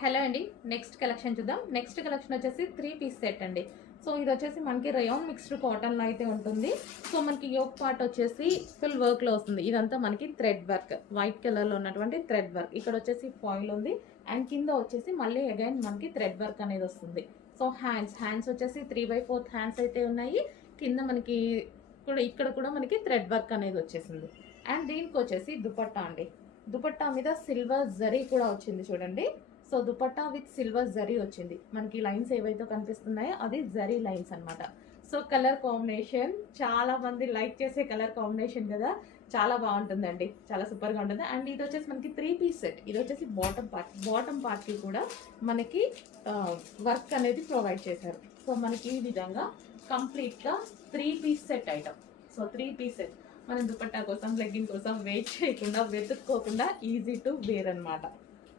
Hello అండి, next collection చూద్దాం. Next collection వచ్చేసి 3 పీస్ సెట్ అండి. సో ఇది వచ్చేసి మనకి రయాన్ మిక్స్డ్ కాటన్లో అయితే ఉంటుంది. సో మనకి యోక్ పార్ట్ వచ్చేసి ఫుల్ వర్క్లో వస్తుంది. ఇదంతా మనకి థ్రెడ్ వర్క్, వైట్ కలర్లో ఉన్నటువంటి థ్రెడ్ వర్క్. ఇక్కడ వచ్చేసి ఫాయిల్ ఉంది అండ్ కింద వచ్చేసి మళ్ళీ అగైన్ మనకి థ్రెడ్ వర్క్ అనేది వస్తుంది. సో హ్యాండ్స్ వచ్చేసి 3/4 హ్యాండ్స్ అయితే ఉన్నాయి. కింద మనకి ఇక్కడ కూడా మనకి థ్రెడ్ వర్క్ అనేది వచ్చేసింది. అండ్ దీనికి వచ్చేసి దుపట్టా అండి. దుపట్టా మీద సిల్వర్ జరీ కూడా వచ్చింది చూడండి. So dupatta with silver zari వచ్చింది. మనకి లైన్స్ ఏవైతే కనిపిస్తున్నాయో అది జరీ లైన్స్ అనమాట. సో కలర్ కాంబినేషన్ చాలా మంది లైక్ చేసే కలర్ కాంబినేషన్ కదా, చాలా బాగుంటుందండి, చాలా సూపర్గా ఉంటుంది. అండ్ ఇది వచ్చేసి మనకి 3 పీస్ సెట్. ఇది వచ్చేసి బాటమ్ పార్ట్కి కూడా మనకి వర్క్ అనేది ప్రొవైడ్ చేశారు. సో మనకి ఈ విధంగా కంప్లీట్గా 3 piece set item. So 3 piece set మనం దుపట్టా కోసం, లెగ్గిన్ కోసం వెయిట్ చేయకుండా, వెతుక్కోకుండా ఈజీ టు వేర్ అనమాట.